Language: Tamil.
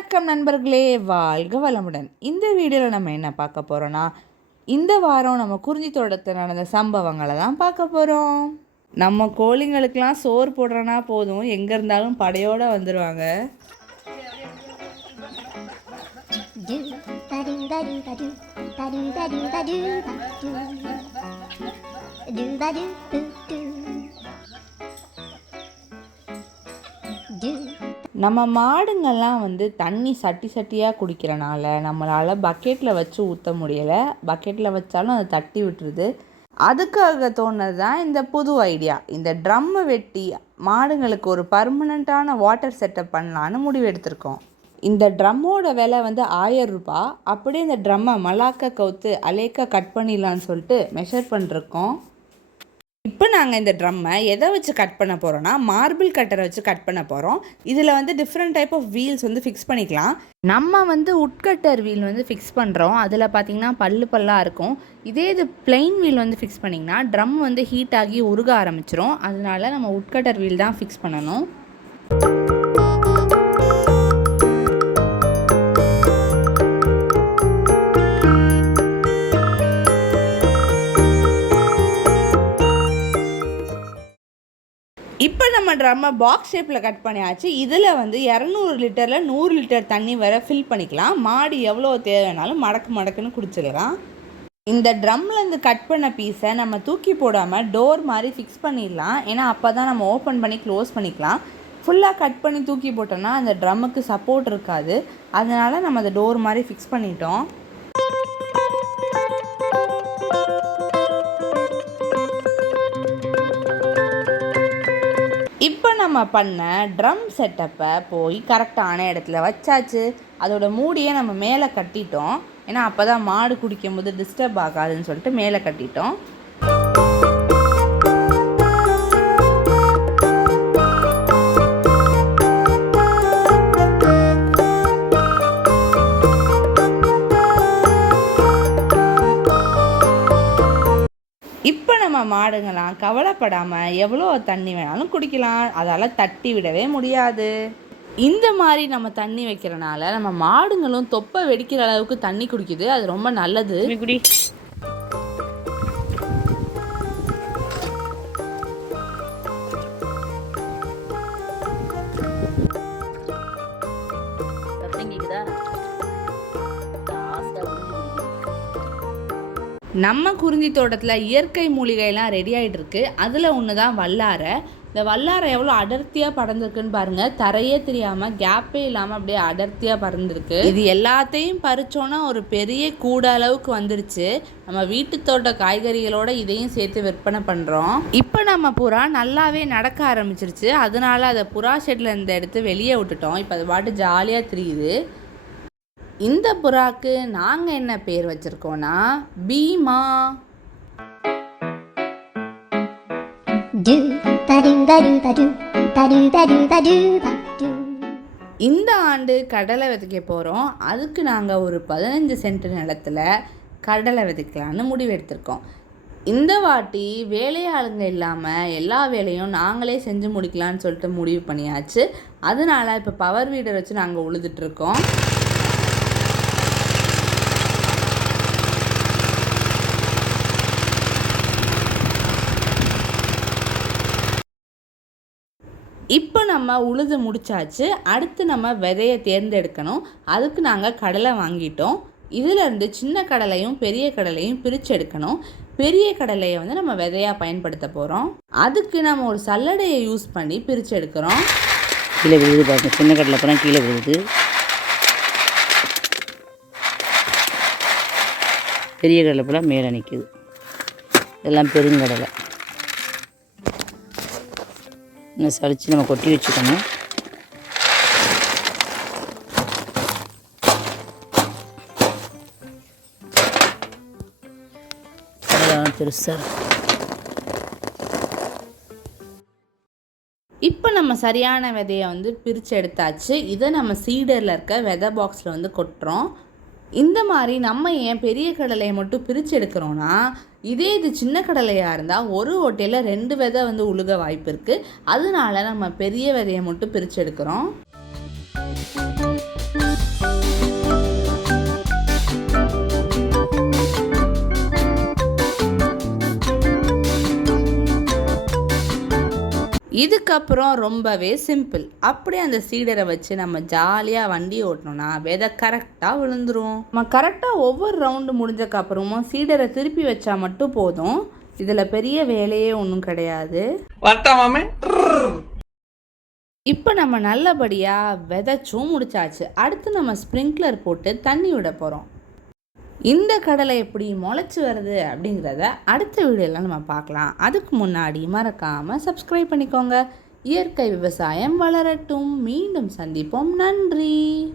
வணக்கம் நண்பர்களே வாழ்க வளமுடன். இந்த வீடியோவில் நம்ம என்ன பார்க்க போகிறோன்னா இந்த வாரம் நம்ம குறிஞ்சி தோட்டத்தில் நடந்த சம்பவங்களை தான் பார்க்க போகிறோம் நம்ம கோழிங்களுக்கெல்லாம் சோறு போடுறோன்னா போதும். எங்கே இருந்தாலும் படையோடு வந்துடுவாங்க do ba do ba do நம்ம மாடுங்கள்லாம் வந்து தண்ணி சட்டி சட்டியாக குடிக்கிறனால நம்மளால் பக்கெட்டில் வச்சு ஊற்ற முடியலை. பக்கெட்டில் வச்சாலும் அது தட்டி விட்டுருது. அதுக்காக தோணுது தான் இந்த புது ஐடியா இந்த ட்ரம்மை வெட்டி மாடுங்களுக்கு ஒரு பர்மனண்ட்டான வாட்டர் செட்டப் பண்ணலான்னு முடிவு எடுத்திருக்கோம். இந்த ட்ரம்மோட விலை வந்து ஆயிரம் ரூபாய் அப்படியே இந்த ட்ரம்மை மலாக்க கவுத்து அலேக்கா கட் பண்ணிடலான்னு சொல்லிட்டு மெஷர் பண்ணிருக்கோம். நாங்கள் இந்த ட்ரம்மை எதை வச்சு கட் பண்ண போகிறோன்னா மார்பிள் கட்டரை வச்சு கட் பண்ண போகிறோம் இதில் வந்து டிஃப்ரெண்ட் டைப் ஆஃப் வீல்ஸ் வந்து ஃபிக்ஸ் பண்ணிக்கலாம். நம்ம வந்து உட்கட்டர் வீல் வந்து ஃபிக்ஸ் பண்ணுறோம் அதில் பார்த்தீங்கன்னா பல்லு பல்லாக இருக்கும். இதே இது பிளெயின் வீல் வந்து ஃபிக்ஸ் பண்ணிங்கன்னா ட்ரம் வந்து ஹீட் ஆகி உருக ஆரம்பிச்சிரும். அதனால நம்ம உட்கட்டர் வீல் தான் ஃபிக்ஸ் பண்ணணும். நம்ம ட்ரம்மை பாக்ஸ் ஷேப்பில் கட் பண்ணியாச்சு. இதில் வந்து இரநூறு லிட்டரில் நூறு லிட்டர் தண்ணி வர ஃபில் பண்ணிக்கலாம். மாடு எவ்வளோ தேவைனாலும் மடக்கு மடக்குன்னு குடிச்சிடலாம். இந்த ட்ரம்லேருந்து கட் பண்ண பீஸை நம்ம தூக்கி போடாமல் டோர் மாதிரி ஃபிக்ஸ் பண்ணிடலாம். ஏன்னா அப்போ தான் நம்ம ஓப்பன் பண்ணி க்ளோஸ் பண்ணிக்கலாம். ஃபுல்லாக கட் பண்ணி தூக்கி போட்டோம்னா அந்த ட்ரம்முக்கு சப்போர்ட் இருக்காது. அதனால் நம்ம அந்த டோர் மாதிரி ஃபிக்ஸ் பண்ணிட்டோம். இப்போ நம்ம பண்ண ட்ரம் செட்டப்பை போய் கரெக்டான இடத்துல வச்சாச்சு. அதோட மூடியை நம்ம மேலே கட்டிட்டோம். ஏன்னா அப்போ தான் மாடு குடிக்கும் போது டிஸ்டர்ப் ஆகாதுன்னு சொல்லிட்டு மேலே கட்டிட்டோம். நம்ம மாடுங்களாம் கவலைப்படாமல் எவ்வளோ தண்ணி வேணாலும் குடிக்கலாம். அதால் தட்டி விடவே முடியாது. இந்த மாதிரி நம்ம தண்ணி வைக்கிறனால நம்ம மாடுங்களும் தொப்பை வெடிக்கிற அளவுக்கு தண்ணி குடிக்குது. அது ரொம்ப நல்லது. நம்ம குறிஞ்சி தோட்டத்தில் இயற்கை மூலிகைலாம் ரெடி ஆகிட்டுருக்கு அதில் ஒன்று தான் வல்லாரை. இந்த வல்லாரை எவ்வளோ அடர்த்தியாக பறந்துருக்குன்னு பாருங்கள் தரையே தெரியாமல் கேப்பே இல்லாமல் அப்படியே அடர்த்தியாக பறந்துருக்கு இது எல்லாத்தையும் பறித்தோன்னா ஒரு பெரிய கூட அளவுக்கு வந்துருச்சு. நம்ம வீட்டு தோட்ட காய்கறிகளோட இதையும் சேர்த்து விற்பனை பண்ணுறோம் இப்போ நம்ம புறா நல்லாவே நடக்க ஆரம்பிச்சிருச்சு. அதனால அதை புறா ஷெட்டில் இருந்து எடுத்து வெளியே விட்டுட்டோம். இப்போ அது பாட்டு ஜாலியாக தெரியுது. இந்த புறாக்கு நாங்கள் என்ன பேர் வச்சுருக்கோன்னா பீமா. இந்த ஆண்டு கடலை விதைக்க போகிறோம் அதுக்கு நாங்கள் ஒரு பதினஞ்சு சென்ட் நிலத்தில் கடலை விதைக்கலான்னு முடிவு எடுத்திருக்கோம். இந்த வாட்டி வேலையாளுங்க இல்லாமல் எல்லா வேலையும் நாங்களே செஞ்சு முடிக்கலான்னு சொல்லிட்டு முடிவு பண்ணியாச்சு. அதனால இப்போ பவர் வீடர் வச்சு நாங்கள் உழுதுட்ருக்கோம் இப்போ நம்ம உழுது முடிச்சாச்சு. அடுத்து நம்ம விதையை தேர்ந்தெடுக்கணும். அதுக்கு நாங்கள் கடலை வாங்கிட்டோம். இதிலேருந்து சின்ன கடலையும் பெரிய கடலையும் பிரித்து எடுக்கணும். பெரிய கடலையை வந்து நம்ம விதையாக பயன்படுத்த போகிறோம் அதுக்கு நம்ம ஒரு சல்லடையை யூஸ் பண்ணி பிரித்து எடுக்கிறோம். கீழே விழுது பாருங்க. சின்ன கடலை அப்புறம் கீழே விழுது. பெரிய கடலை போல் மேலே நிற்குது இதெல்லாம் பெருங்கடலை. இன்னும் சளிச்சு நம்ம கொட்டி வச்சுக்கணும். பெருசாக இப்போ நம்ம சரியான விதையை வந்து பிரித்து எடுத்தாச்சு. இதை நம்ம சீடரில் இருக்க விதை பாக்ஸில் வந்து கொட்டுறோம். இந்த மாதிரி நம்ம ஏன் பெரிய கடலையை மட்டும் பிரித்து எடுக்கிறோன்னா இதே இது சின்ன கடலையாக இருந்தால் ஒரு ஓட்டையில் ரெண்டு விதை வந்து உழுக வாய்ப்பு இருக்குது அதனால நம்ம பெரிய விதையை மட்டும் பிரித்து எடுக்கிறோம். இதுக்கப்புறம் ரொம்பவே சிம்பிள். அப்படியே அந்த சீடரை வச்சு நம்ம ஜாலியாக வண்டி ஓட்டணும்னா விதை கரெக்டாக விழுந்துரும். நம்ம கரெக்டாக ஒவ்வொரு ரவுண்டு முடிஞ்சக்கப்புறமும் சீடரை திருப்பி வச்சா மட்டும் போதும். இதில் பெரிய வேலையே ஒன்றும் கிடையாது. இப்போ நம்ம நல்லபடியாக விதைச்சும் முடிச்சாச்சு. அடுத்து நம்ம ஸ்ப்ரிங்க்லர் போட்டு தண்ணி விட போகிறோம் இந்த கடலை எப்படி முளைச்சி வருது அப்படிங்கிறத அடுத்த வீடியோவில் நம்ம பார்க்கலாம். அதுக்கு முன்னாடி மறக்காமல் சப்ஸ்கிரைப் பண்ணிக்கோங்க. இயற்கை விவசாயம் வளரட்டும். மீண்டும் சந்திப்போம். நன்றி.